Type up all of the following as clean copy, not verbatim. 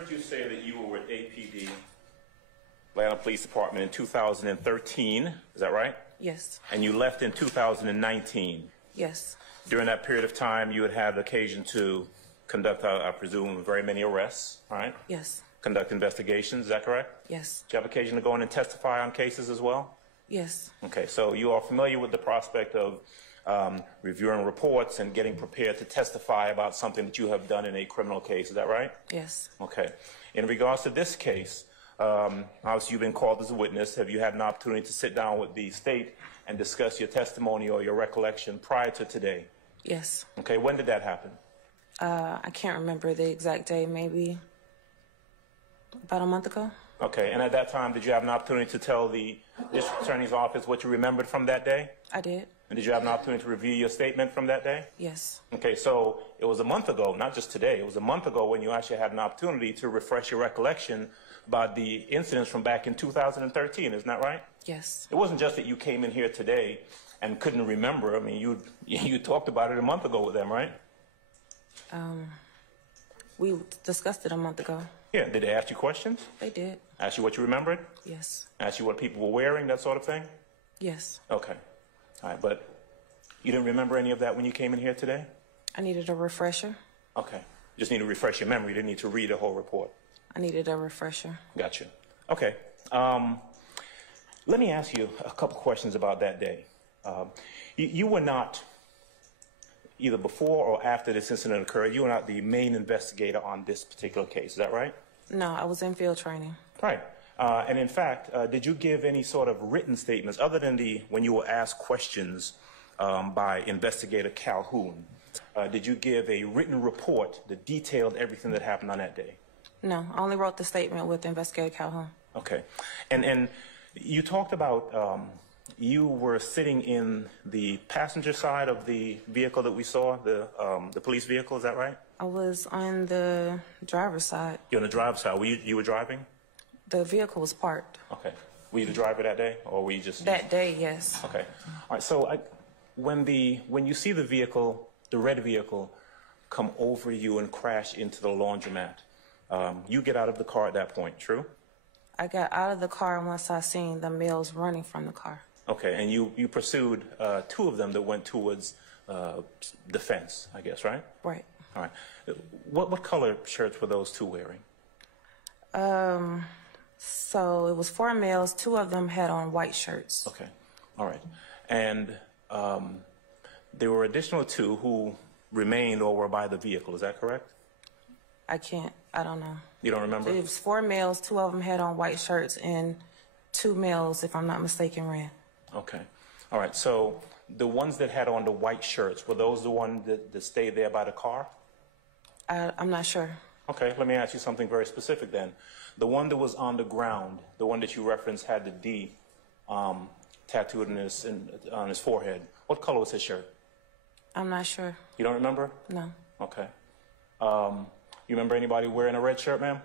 heard you say that you were with APD, Atlanta Police Department, in 2013. Is that right? Yes. And you left in 2019. Yes. During that period of time, you had had occasion to conduct, I presume, very many arrests, right? Yes. Conduct investigations. Is that correct? Yes. Did you have occasion to go in and testify on cases as well? Yes. Okay, so you are familiar with the prospect of reviewing reports and getting prepared to testify about something that you have done in a criminal case. Is that right? Yes. Okay. In regards to this case, obviously you've been called as a witness. Have you had an opportunity to sit down with the state and discuss your testimony or your recollection prior to today? Yes. Okay, when did that happen? I can't remember the exact day, maybe about a month ago. Okay, and at that time, did you have an opportunity to tell the district attorney's office what you remembered from that day? I did. And did you have an opportunity to review your statement from that day? Yes. Okay, so it was a month ago, not just today. It was a month ago when you actually had an opportunity to refresh your recollection about the incidents from back in 2013. Isn't that right? Yes. It wasn't just that you came in here today and couldn't remember. I mean, you talked about it a month ago with them, right? We discussed it a month ago. Yeah. Did they ask you questions? They did. Ask you what you remembered? Yes. Ask you what people were wearing, that sort of thing? Yes. Okay. All right, but you didn't remember any of that when you came in here today? I needed a refresher. Okay. You just need to refresh your memory. You didn't need to read the whole report. I needed a refresher. Gotcha. Okay. Let me ask you a couple questions about that day. You were not, either before or after this incident occurred, you were not the main investigator on this particular case. Is that right? No, I was in field training. Right. And in fact, did you give any sort of written statements other than when you were asked questions by Investigator Calhoun? Did you give a written report that detailed everything that happened on that day? No, I only wrote the statement with Investigator Calhoun. Okay. And you talked about you were sitting in the passenger side of the vehicle that we saw, the police vehicle. Is that right? I was on the driver's side. You're on the driver's side. You were driving? The vehicle was parked. Okay. Were you the driver that day, or were you just... That day, yes. Okay. All right. So when you see the vehicle, the red vehicle, come over you and crash into the laundromat, you get out of the car at that point, true? I got out of the car once I seen the males running from the car. Okay. And you pursued two of them that went towards the fence, I guess, right? Right. All right. What color shirts were those two wearing? So it was 4 males. 2 of them had on white shirts. Okay. All right. And there were additional 2 who remained or were by the vehicle. Is that correct? I don't know. You don't remember? It was 4 males. 2 of them had on white shirts, and 2 males, if I'm not mistaken, ran. Okay. All right. So the ones that had on the white shirts, were those the ones that stayed there by the car? I'm not sure. Okay. Let me ask you something very specific then. The one that was on the ground, the one that you referenced had the D tattooed on his forehead. What color was his shirt? I'm not sure. You don't remember? No. Okay. You remember anybody wearing a red shirt, ma'am?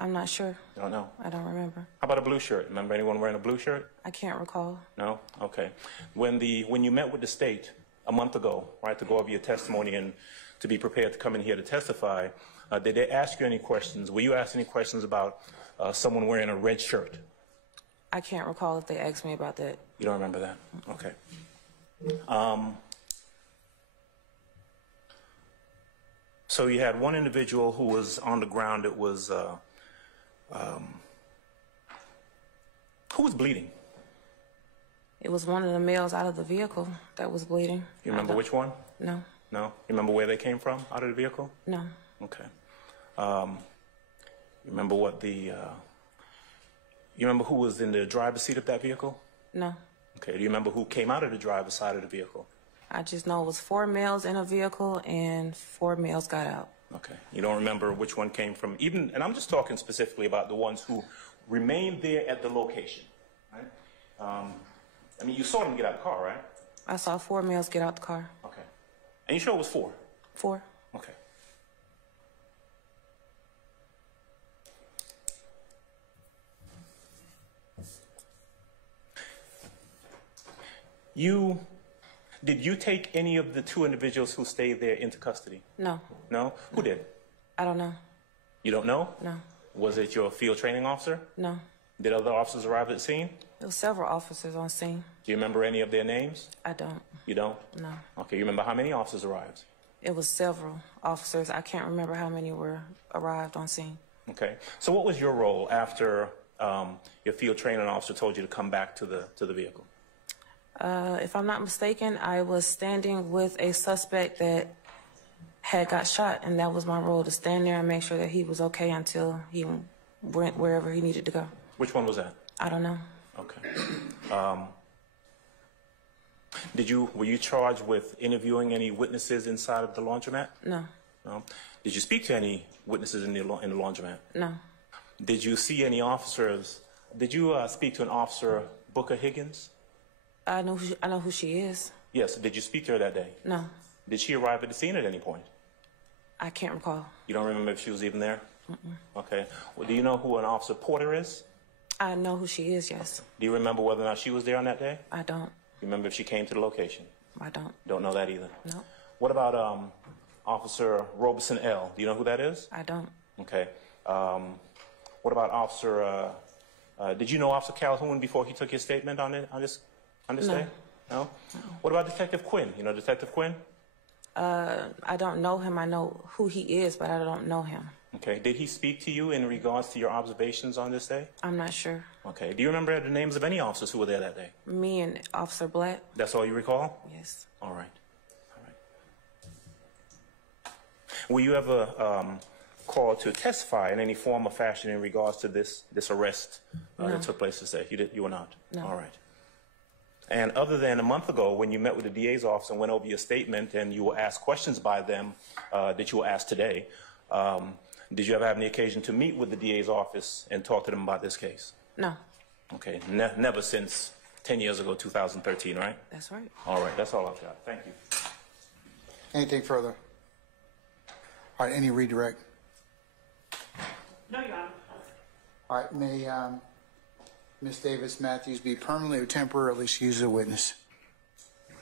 I'm not sure. You don't know? I don't remember. How about a blue shirt? Remember anyone wearing a blue shirt? I can't recall. No? Okay. When you met with the state a month ago, right, to go over your testimony and to be prepared to come in here to testify, did they ask you any questions? Were you asked any questions about someone wearing a red shirt? I can't recall if they asked me about that. You don't remember that? Okay. So you had one individual who was on the ground that was, who was bleeding? It was one of the males out of the vehicle that was bleeding. You remember which one? No. No? You remember where they came from out of the vehicle? No. Okay. You remember you remember who was in the driver's seat of that vehicle? No. Okay. Do you remember who came out of the driver's side of the vehicle? I just know it was 4 males in a vehicle and 4 males got out. Okay. You don't remember which one came from and I'm just talking specifically about the ones who remained there at the location, right? I mean, you saw them get out of the car, right? I saw 4 males get out the car. Okay. And you sure it was 4? 4. Okay. Did you take any of the 2 individuals who stayed there into custody? No. No? Who did? I don't know. You don't know? No. Was it your field training officer? No. Did other officers arrive at the scene? There were several officers on scene. Do you remember any of their names? I don't. You don't? No. Okay, you remember how many officers arrived? It was several officers. I can't remember how many arrived on scene. Okay. So what was your role after your field training officer told you to come back to the vehicle? If I'm not mistaken, I was standing with a suspect that had got shot, and that was my role, to stand there and make sure that he was okay until he went wherever he needed to go. Which one was that? I don't know. Okay. Were you charged with interviewing any witnesses inside of the laundromat? No. No. Did you speak to any witnesses in the laundromat? No. Did you see any officers? Did you speak to an officer, Booker Higgins? I know who she is. Yes. Did you speak to her that day? No. Did she arrive at the scene at any point? I can't recall. You don't remember if she was even there? Okay. Well, do you know who an Officer Porter is? I know who she is, yes. Do you remember whether or not she was there on that day? I don't. You remember if she came to the location? I don't. Don't know that either? No. What about Officer Robeson L.? Do you know who that is? I don't. Okay. What about Officer, did you know Officer Calhoun before he took his statement on this day? No? What about Detective Quinn? You know Detective Quinn? I don't know him. I know who he is, but I don't know him. Okay. Did he speak to you in regards to your observations on this day? I'm not sure. Okay. Do you remember the names of any officers who were there that day? Me and Officer Black. That's all you recall? Yes. All right. All right. Were you ever called to testify in any form or fashion in regards to this arrest that took place this day? You were not? No. All right. And other than a month ago, when you met with the DA's office and went over your statement and you were asked questions by them that you were asked today, did you ever have any occasion to meet with the DA's office and talk to them about this case? No. Okay. Never since 10 years ago, 2013, right? That's right. All right. That's all I've got. Thank you. Anything further? All right, any redirect? No, Your Honor. All right, may Ms. Davis Matthews be permanently or temporarily excused as a witness?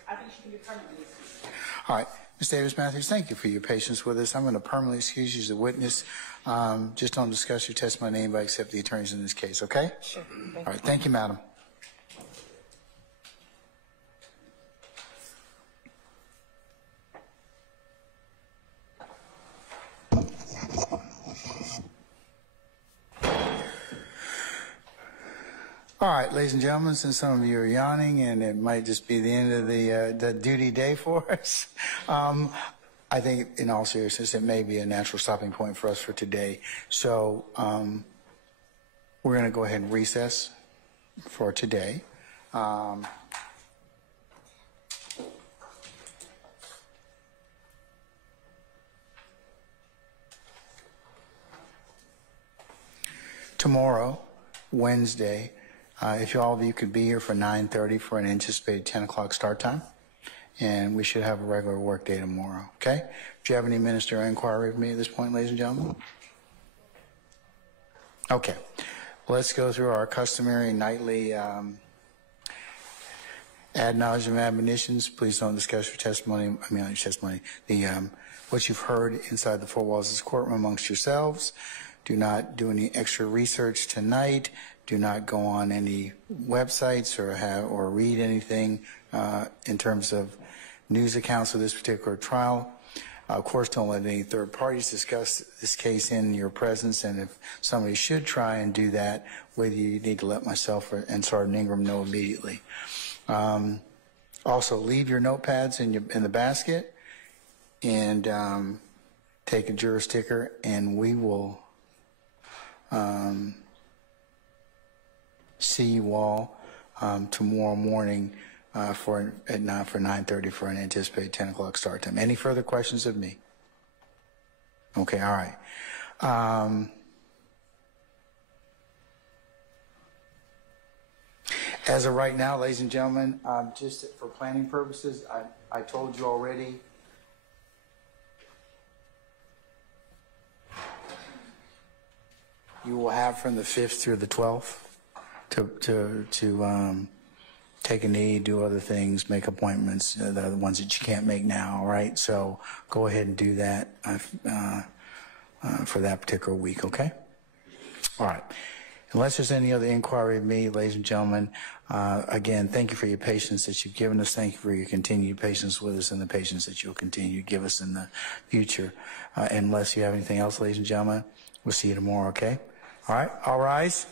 I think she can be permanently excused. All right, Ms. Davis Matthews, thank you for your patience with us. I'm going to permanently excuse you as a witness. Just don't discuss your testimony in any way except the attorneys in this case, okay? Sure. All right, thank you, madam. All right, ladies and gentlemen, since some of you are yawning and it might just be the end of the duty day for us, I think in all seriousness, it may be a natural stopping point for us for today. So we're going to go ahead and recess for today. Tomorrow, Wednesday, if all of you could be here for 9:30 for an anticipated 10 o'clock start time, and we should have a regular work day tomorrow, okay? Do you have any ministerial inquiry with me at this point, ladies and gentlemen? Okay. Let's go through our customary nightly ad nauseam admonitions. Please don't discuss your testimony, what you've heard inside the four walls of this courtroom amongst yourselves. Do not do any extra research tonight. Do not go on any websites or read anything in terms of news accounts of this particular trial. Of course, don't let any third parties discuss this case in your presence, and if somebody should try and do that with you, you need to let myself and Sergeant Ingram know immediately. Also, leave your notepads in the basket and take a juror sticker, and we will see you all tomorrow morning for 9:30 for an anticipated 10 o'clock start time. Any further questions of me? Okay, all right. As of right now, ladies and gentlemen, just for planning purposes, I told you already. You will have from the 5th through the 12th to take a knee, do other things, make appointments, the ones that you can't make now, all right? So go ahead and do that. for that particular week, okay? All right. Unless there's any other inquiry of me, ladies and gentlemen, again, thank you for your patience that you've given us. Thank you for your continued patience with us and the patience that you'll continue to give us in the future. Unless you have anything else, ladies and gentlemen, we'll see you tomorrow, okay? All right, all rise.